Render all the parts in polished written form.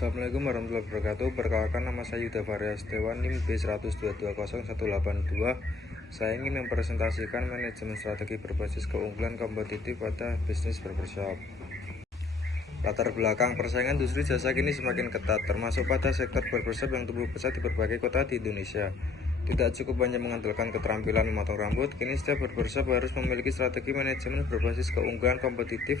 Assalamualaikum warahmatullahi wabarakatuh. Perkenalkan, nama saya Yuda Faria Setiawan, NIM B1220182. Saya ingin mempresentasikan manajemen strategi berbasis keunggulan kompetitif pada bisnis barbershop. Latar belakang persaingan industri jasa kini semakin ketat, termasuk pada sektor barbershop yang tumbuh pesat di berbagai kota di Indonesia. Tidak cukup hanya mengandalkan keterampilan memotong rambut, kini setiap barbershop harus memiliki strategi manajemen berbasis keunggulan kompetitif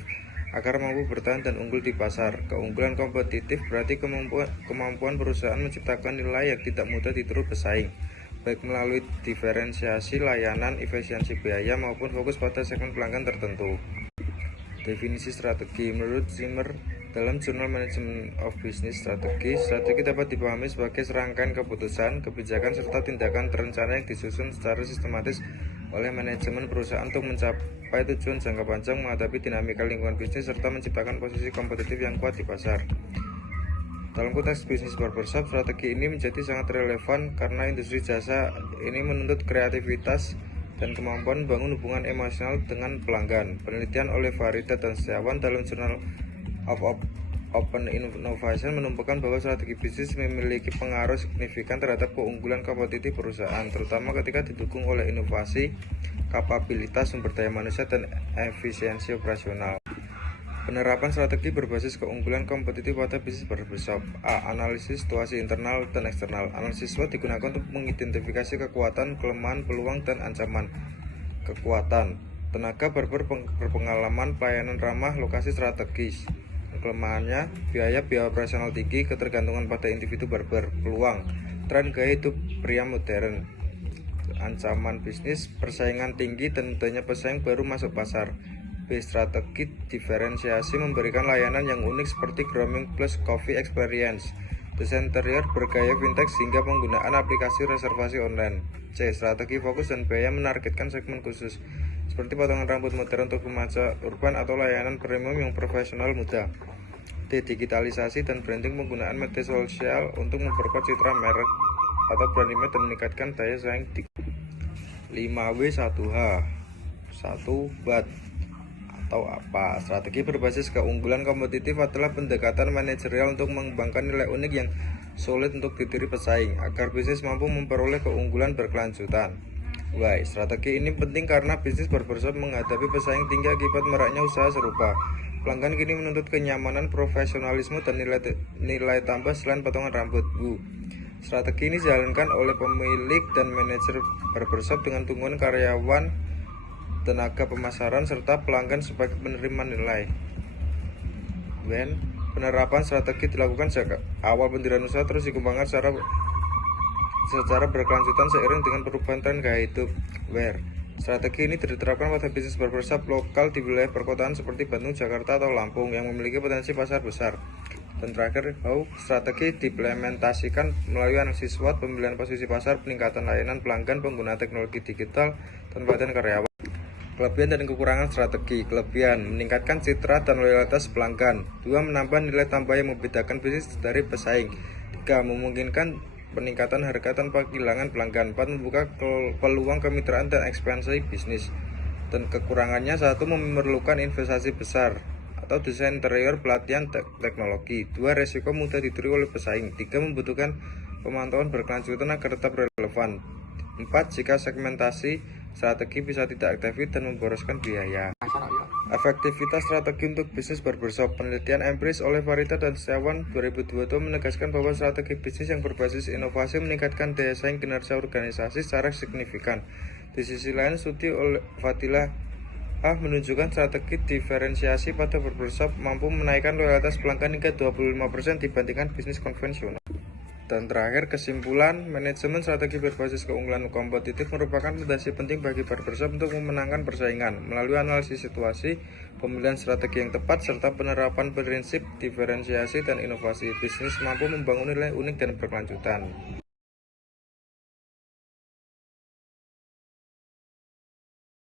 agar mampu bertahan dan unggul di pasar. Keunggulan kompetitif berarti kemampuan perusahaan menciptakan nilai yang tidak mudah ditiru pesaing, baik melalui diferensiasi layanan, efisiensi biaya, maupun fokus pada segmen pelanggan tertentu. Definisi strategi menurut Zimmer dalam Jurnal Management of Business Strategy, strategi dapat dipahami sebagai serangkaian keputusan, kebijakan, serta tindakan terencana yang disusun secara sistematis oleh manajemen perusahaan untuk mencapai tujuan jangka panjang, menghadapi dinamika lingkungan bisnis, serta menciptakan posisi kompetitif yang kuat di pasar. Dalam konteks bisnis barbershop, strategi ini menjadi sangat relevan karena industri jasa ini menuntut kreativitas dan kemampuan membangun hubungan emosional dengan pelanggan. Penelitian oleh Farida dan Setiawan dalam Journal of Open Innovation menunjukkan bahwa strategi bisnis memiliki pengaruh signifikan terhadap keunggulan kompetitif perusahaan, terutama ketika didukung oleh inovasi, kapabilitas sumber daya manusia, dan efisiensi operasional. Penerapan strategi berbasis keunggulan kompetitif pada bisnis barbershop. A. Analisis situasi internal dan eksternal. Analisis SWOT digunakan untuk mengidentifikasi kekuatan, kelemahan, peluang, dan ancaman. Kekuatan: tenaga barber berpengalaman, pelayanan ramah, lokasi strategis. Kelemahannya: biaya operasional tinggi, ketergantungan pada individu barber. Peluang: tren gaya hidup pria modern. Ancaman bisnis: persaingan tinggi dan mudahnya pesaing baru masuk pasar. B. Strategi diferensiasi: memberikan layanan yang unik seperti grooming plus coffee experience. Desain interior bergaya vintage hingga penggunaan aplikasi reservasi online. C. Strategi fokus dan biaya: menargetkan segmen khusus seperti potongan rambut modern untuk remaja urban atau layanan premium yang profesional muda. D. Digitalisasi dan branding: penggunaan media sosial untuk memperkuat citra merek atau brand image dan meningkatkan daya saing. 5W1H 1 BAT atau apa? Strategi berbasis keunggulan kompetitif adalah pendekatan manajerial untuk mengembangkan nilai unik yang sulit untuk ditiru pesaing agar bisnis mampu memperoleh keunggulan berkelanjutan. Why? Strategi ini penting karena bisnis barbershop menghadapi pesaing tinggi akibat maraknya usaha serupa. Pelanggan kini menuntut kenyamanan, profesionalisme, dan nilai tambah selain potongan rambut. Strategi ini dijalankan oleh pemilik dan manajer barbershop dengan tunggungan karyawan, tenaga pemasaran, serta pelanggan sebagai penerima nilai. Penerapan strategi dilakukan sejak awal pendirian usaha terus dikembangkan secara berkelanjutan seiring dengan perubahan tren gaya hidup. Strategi ini diterapkan pada bisnis barbershop lokal di wilayah perkotaan seperti Bandung, Jakarta, atau Lampung yang memiliki potensi pasar besar. Dan terakhir, strategi diimplementasikan melalui analisis SWOT, pemilihan posisi pasar, peningkatan layanan pelanggan, penggunaan teknologi digital, dan pelatihan karyawan. Kelebihan dan kekurangan strategi. Kelebihan: meningkatkan citra dan loyalitas pelanggan. 2. Menambah nilai tambah yang membedakan bisnis dari pesaing. 3. Memungkinkan peningkatan harga tanpa kehilangan pelanggan. 4. Membuka peluang kemitraan dan ekspansi bisnis. Dan kekurangannya: 1. Memerlukan investasi besar atau desain interior, pelatihan, teknologi. 2. Resiko mudah ditiru oleh pesaing. 3. Membutuhkan pemantauan berkelanjutan agar tetap relevan. 4. Jika segmentasi strategi bisa tidak efektif dan memboroskan biaya. Efektivitas strategi untuk bisnis barbershop. Penelitian empiris oleh Farida dan Setiawan 2022 menegaskan bahwa strategi bisnis yang berbasis inovasi meningkatkan daya saing kinerja organisasi secara signifikan. Di sisi lain, studi oleh Fadilah menunjukkan strategi diferensiasi pada barbershop mampu menaikkan loyalitas pelanggan hingga 25% dibandingkan bisnis konvensional. Dan terakhir, kesimpulan, manajemen strategi berbasis keunggulan kompetitif merupakan fondasi penting bagi barbershop untuk memenangkan persaingan. Melalui analisis situasi, pemilihan strategi yang tepat, serta penerapan prinsip diferensiasi dan inovasi, bisnis mampu membangun nilai unik dan berkelanjutan.